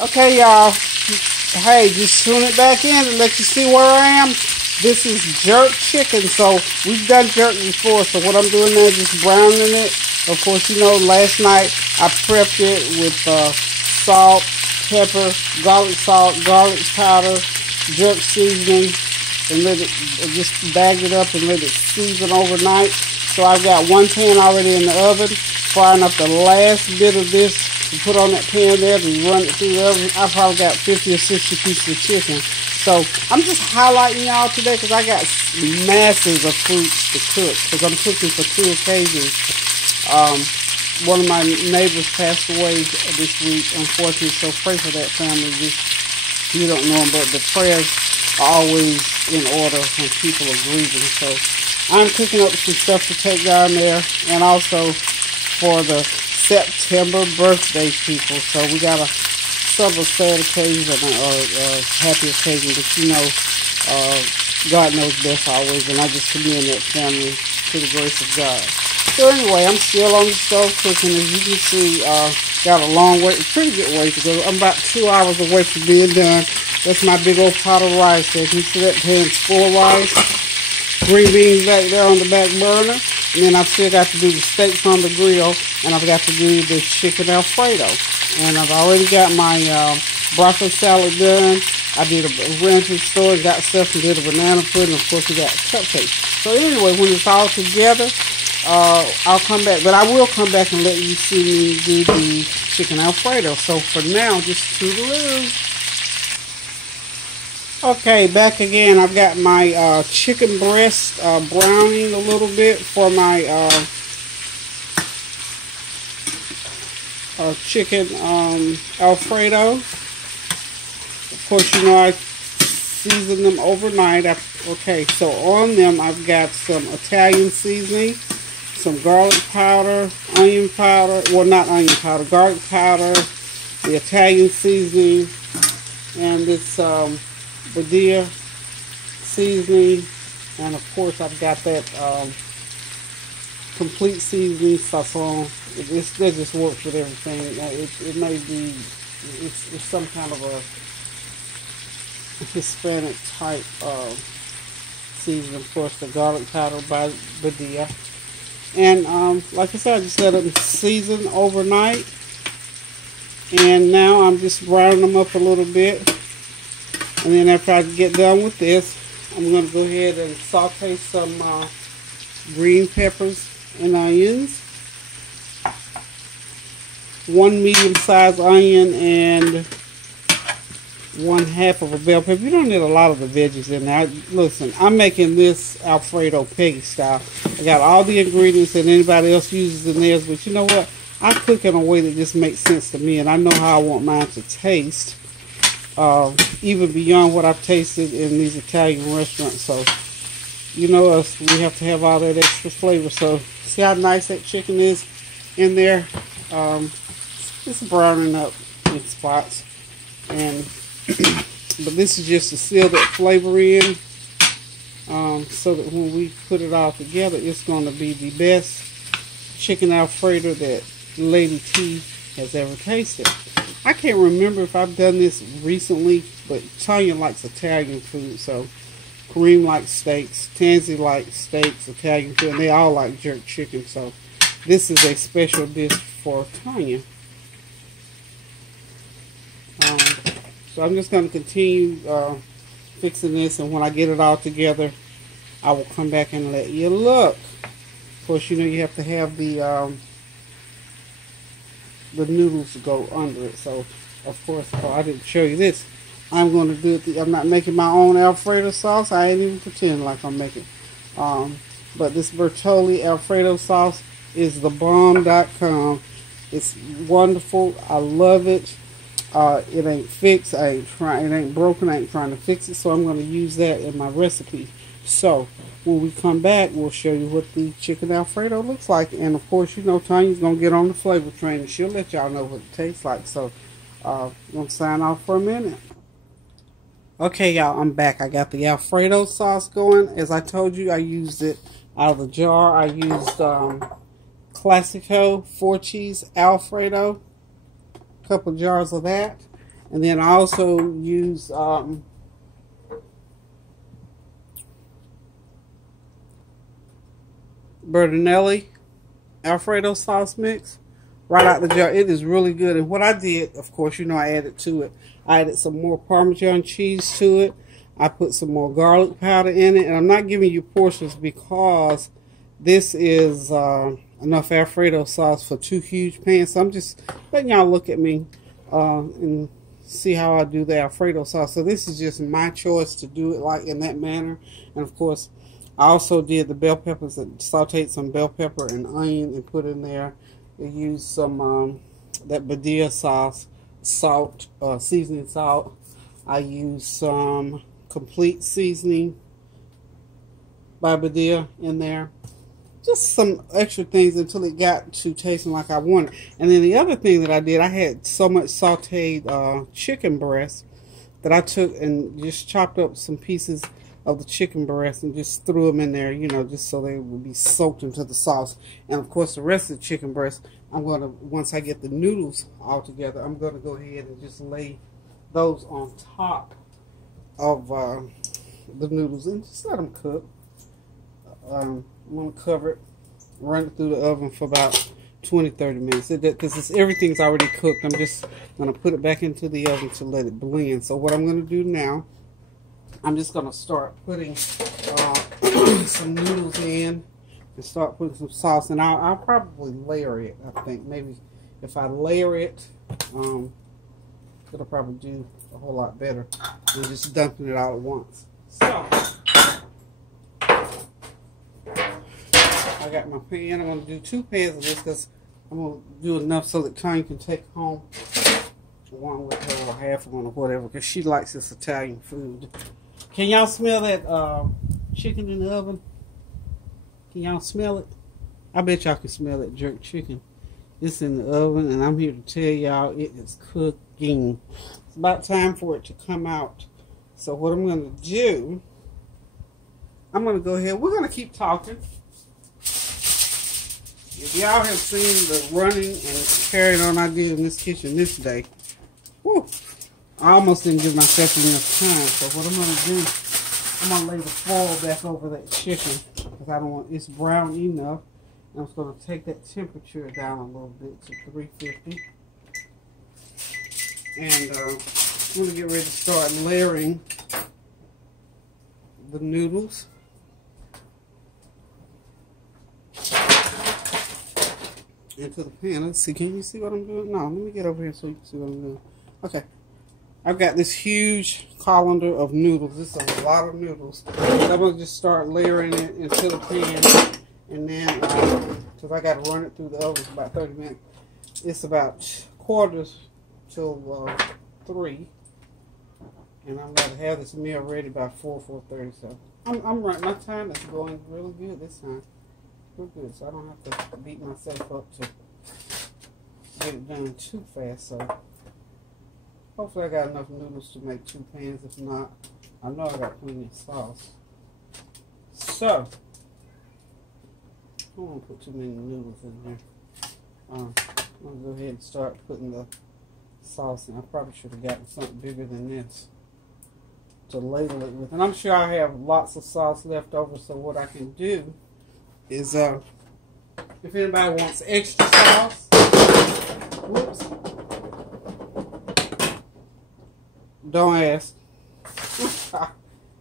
Okay, y'all. Hey, just tune it back in and let you see where I am. This is jerk chicken. So we've done jerk before. So what I'm doing now is just browning it. Of course, you know, last night I prepped it with salt, pepper, garlic salt, garlic powder, jerk seasoning, and let it just bagged it up and let it season overnight. So I've got one pan already in the oven, frying up the last bit of this to put on that pan there to run it through the oven. I probably got 50 or 60 pieces of chicken. So I'm just highlighting y'all today because I got masses of fruits to cook because I'm cooking for 2 occasions. One of my neighbors passed away this week, unfortunately, so pray for that family. You don't know them, but the prayers are always in order when people are grieving. So I'm cooking up some stuff to take down there, and also for the September birthday people. So we got several sad occasions or happy occasions, but you know, God knows best always, and I just commend that family to the grace of God. So anyway, I'm still on the stove cooking. As you can see, got a long way, pretty good way to go. I'm about 2 hours away from being done. That's my big old pot of rice there. You see that pan's full of rice. Green beans back there on the back burner. And then I've still got to do the steaks on the grill. And I've got to do the chicken Alfredo. And I've already got my broccoli salad done. I did ran to the store, got stuff, and did a banana pudding. Of course, we got cupcakes. So anyway, when it's all together, I'll come back. But I will come back and let you see me do the chicken Alfredo. So for now, just toodaloo. Okay, back again. I've got my chicken breast browning a little bit for my chicken Alfredo. Of course, you know I season them overnight. Okay, so on them I've got some Italian seasoning, some garlic powder, onion powder. Well, not onion powder, garlic powder, the Italian seasoning, and this Badia seasoning, and of course I've got that complete seasoning sazon. That just works with everything. It may be it's some kind of a Hispanic type seasoning. Of course, the garlic powder by Badia, and like I said, I just let them season overnight, and now I'm just browning them up a little bit. And then after I get done with this, I'm going to go ahead and saute some green peppers and onions. 1 medium-sized onion and 1/2 of a bell pepper. You don't need a lot of the veggies in there. Listen, I'm making this Alfredo Peggy style. I got all the ingredients that anybody else uses in theirs, but you know what? I cook in a way that just makes sense to me, and I know how I want mine to taste. Even beyond what I've tasted in these Italian restaurants. So, you know us, we have to have all that extra flavor. So, see how nice that chicken is in there? It's browning up in spots. And, but this is just to seal that flavor in. So that when we put it all together, it's going to be the best chicken Alfredo that Lady T has ever tasted. I can't remember if I've done this recently, but Tanya likes Italian food, so Kareem likes steaks, Tansy likes steaks, Italian food, and they all like jerk chicken, so this is a special dish for Tanya. So I'm just going to continue fixing this, and when I get it all together, I will come back and let you look. Of course, you know you have to have the noodles to go under it. So, of course, I didn't show you this. I'm going to do it. I'm not making my own Alfredo sauce. I ain't even pretending like I'm making. But this Bertolli Alfredo sauce is thebomb.com. It's wonderful. I love it. It ain't fixed. It ain't broken. I ain't trying to fix it. So I'm going to use that in my recipe. So when we come back, we'll show you what the chicken Alfredo looks like. And of course, you know, Tanya's going to get on the flavor train and she'll let y'all know what it tastes like. So I'm going to sign off for a minute. Okay, y'all, I'm back. I got the Alfredo sauce going. As I told you, I used it out of the jar. I used Classico 4-cheese Alfredo. A couple jars of that. And then I also use Bertinelli Alfredo sauce mix right out the jar. It is really good. And what I did, of course, you know, I added to it. I added some more Parmesan cheese to it. I put some more garlic powder in it. And I'm not giving you portions because this is enough Alfredo sauce for 2 huge pans. So I'm just letting y'all look at me and see how I do the Alfredo sauce. So this is just my choice to do it like in that manner. And of course, I also did the bell peppers, and sauteed some bell pepper and onion and put in there. I used some that Badia sauce, salt, seasoning salt. I used some complete seasoning by Badia in there. Just some extra things until it got to tasting like I wanted. And then the other thing that I did, I had so much sauteed chicken breast that I took and just chopped up some pieces of the chicken breast and just threw them in there, you know, just so they would be soaked into the sauce. And of course, the rest of the chicken breast, I'm going to, once I get the noodles all together, I'm going to go ahead and just lay those on top of the noodles and just let them cook. I'm going to cover it, run it through the oven for about 20-30 minutes. Because everything's already cooked. I'm just going to put it back into the oven to let it blend. So what I'm going to do now, I'm just going to start putting some noodles in and start putting some sauce. And I'll probably layer it, I think. Maybe if I layer it, it'll probably do a whole lot better than just dumping it all at once. So, I got my pan. I'm going to do 2 pans of this because I'm going to do enough so that Tanya can take home one with her or half one or whatever, because she likes this Italian food. Can y'all smell that chicken in the oven? Can y'all smell it? I bet y'all can smell that jerk chicken. It's in the oven, and I'm here to tell y'all it is cooking. It's about time for it to come out. So what I'm going to do, I'm going to go ahead. We're going to keep talking. If y'all have seen the running and carrying on I did in this kitchen this day, whew, I almost didn't give myself enough time. So what I'm going to do, I'm going to lay the foil back over that chicken because I don't want it's brown enough. I'm just going to take that temperature down a little bit to 350. And I'm going to get ready to start layering the noodles. Into the pan. Let's see. Can you see what I'm doing? No, let me get over here so you can see what I'm doing. Okay. I've got this huge colander of noodles. This is a lot of noodles. I'm going to just start layering it into the pan. And then, because I got to run it through the oven for about 30 minutes. It's about quarters till 3. And I'm going to have this meal ready by 4:30. So I'm right. My time is going really good this time. Real good. So I don't have to beat myself up to get it done too fast. So hopefully I got enough noodles to make 2 pans. If not, I know I got plenty of sauce. So I don't want to put too many noodles in there. I'm going to go ahead and start putting the sauce in. I probably should have gotten something bigger than this to ladle it with. And I'm sure I have lots of sauce left over, so what I can do is, if anybody wants extra sauce, whoops, don't ask.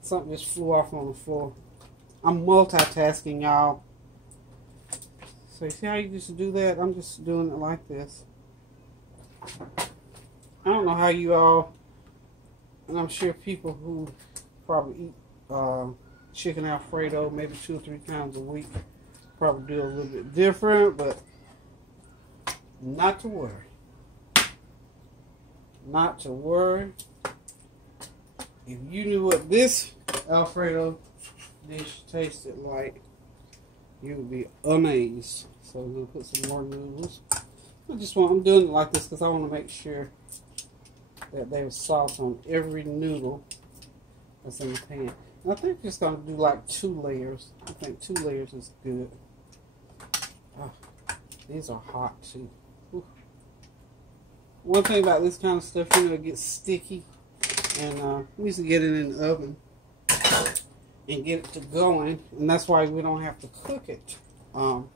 Something just flew off on the floor. I'm multitasking, y'all. So you see how you just do that? I'm just doing it like this. I don't know how you all, and I'm sure people who probably eat chicken Alfredo maybe 2 or 3 times a week probably do a little bit different, but not to worry. Not to worry. If you knew what this Alfredo dish tasted like, you would be amazed. So I'm going to put some more noodles. I'm doing it like this because I want to make sure that there's sauce on every noodle that's in the pan. And I think I'm just going to do like 2 layers. I think 2 layers is good. Oh, these are hot too. Ooh. One thing about this kind of stuff, you know, it gets sticky. And we used to get it in the oven and get it to going. And that's why we don't have to cook it. And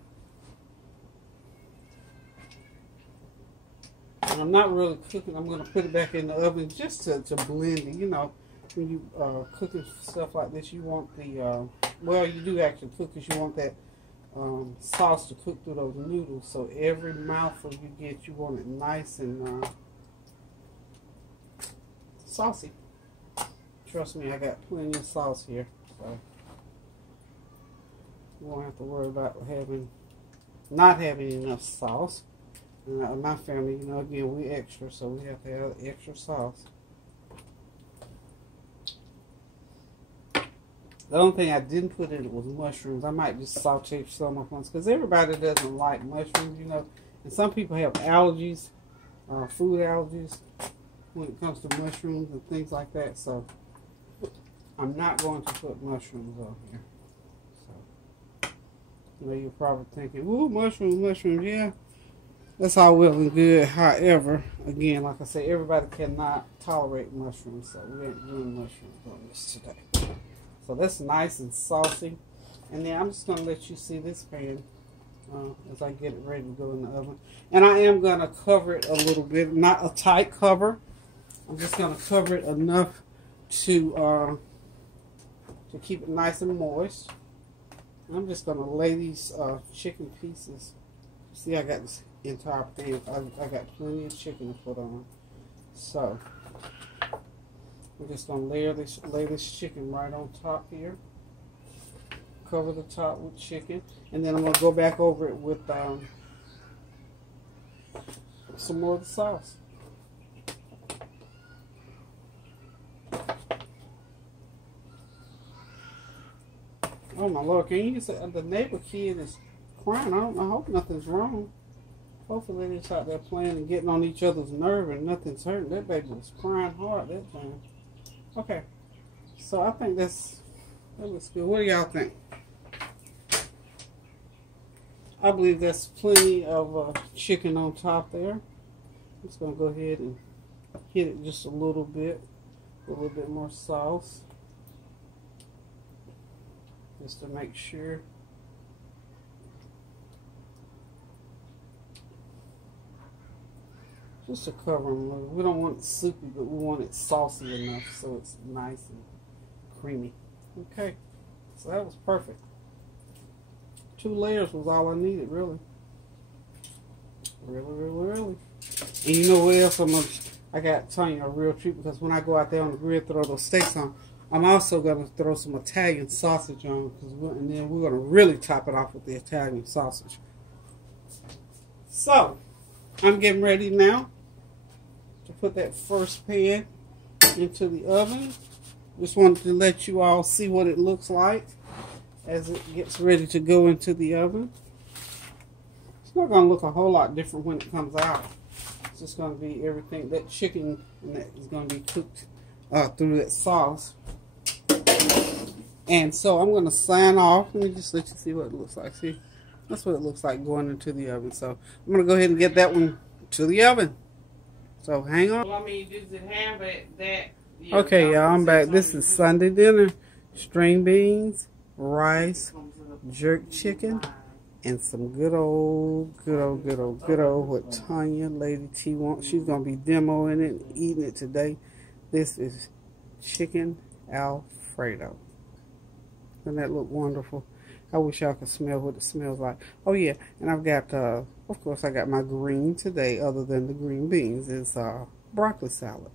I'm not really cooking. I'm going to put it back in the oven just to blend it. You know, when you cooking stuff like this, you want the, well, you do actually cook because you want that sauce to cook through those noodles. So every mouthful you get, you want it nice and saucy. Trust me, I got plenty of sauce here. So you won't have to worry about not having enough sauce. And my family, you know, again, we extra, so we have to have extra sauce. The only thing I didn't put in it was mushrooms. I might just saute some up once because everybody doesn't like mushrooms, you know. And some people have allergies, food allergies, when it comes to mushrooms and things like that. So I'm not going to put mushrooms on here. So, you know, you're probably thinking, ooh, mushrooms, yeah. That's all well and good. However, again, like I said, everybody cannot tolerate mushrooms, so we ain't doing mushrooms on this today. So that's nice and saucy. And then I'm just going to let you see this pan as I get it ready to go in the oven. And I am going to cover it a little bit, not a tight cover. I'm just going to cover it enough to keep it nice and moist. I'm just going to lay these chicken pieces. See, I got this entire pan. I got plenty of chicken to put on. So we're just going to lay this chicken right on top here. Cover the top with chicken. And then I'm going to go back over it with some more of the sauce. Oh my Lord, can you say the neighbor kid is crying? I hope nothing's wrong. Hopefully they're just out there playing and getting on each other's nerve and nothing's hurting. That baby was crying hard that time. Okay, so I think that looks good. What do y'all think? I believe that's plenty of chicken on top there. I'm just going to go ahead and hit it just a little bit more sauce. Just to make sure. Just to cover them a little. We don't want it soupy, but we want it saucy enough so it's nice and creamy. Okay, so that was perfect. 2 layers was all I needed, really. Really. And you know what else I got to tell you a real treat, because when I go out there on the grill, throw those steaks on, I'm also going to throw some Italian sausage on, and then we're going to really top it off with the Italian sausage. So, I'm getting ready now to put that first pan into the oven. Just wanted to let you all see what it looks like as it gets ready to go into the oven. It's not going to look a whole lot different when it comes out. It's just going to be everything, that chicken and that is going to be cooked through that sauce. And so I'm going to sign off. Let me just let you see what it looks like. See, that's what it looks like going into the oven. So I'm going to go ahead and get that one to the oven. So hang on. Well, I mean, does it have that? Yeah, okay, y'all, I'm back. This is Sunday dinner. String beans, rice, jerk chicken, and some good old what Tanya, Lady T wants. She's going to be demoing it and eating it today. This is chicken Alfredo. Doesn't that look wonderful? I wish y'all could smell what it smells like. Oh yeah, and I've got, of course, I got my green today, other than the green beans. It's broccoli salad.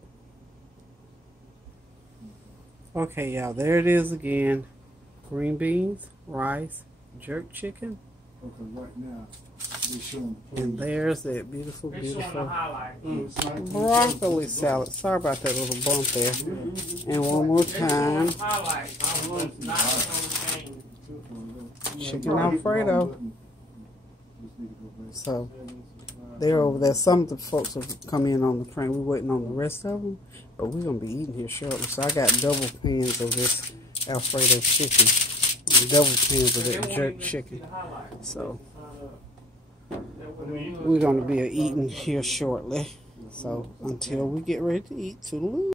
Okay, y'all, there it is again. Green beans, rice, jerk chicken. Okay, right now, they're showing the and there's that beautiful the broccoli salad. Sorry about that little bump there. And one more time. Chicken Alfredo. So, they're over there. Some of the folks have come in on the train. We're waiting on the rest of them. But we're going to be eating here shortly. So, I got double pans of this Alfredo chicken. And double pans of that jerk chicken. So, we're going to be eating here shortly. So until we get ready to eat, toodaloo.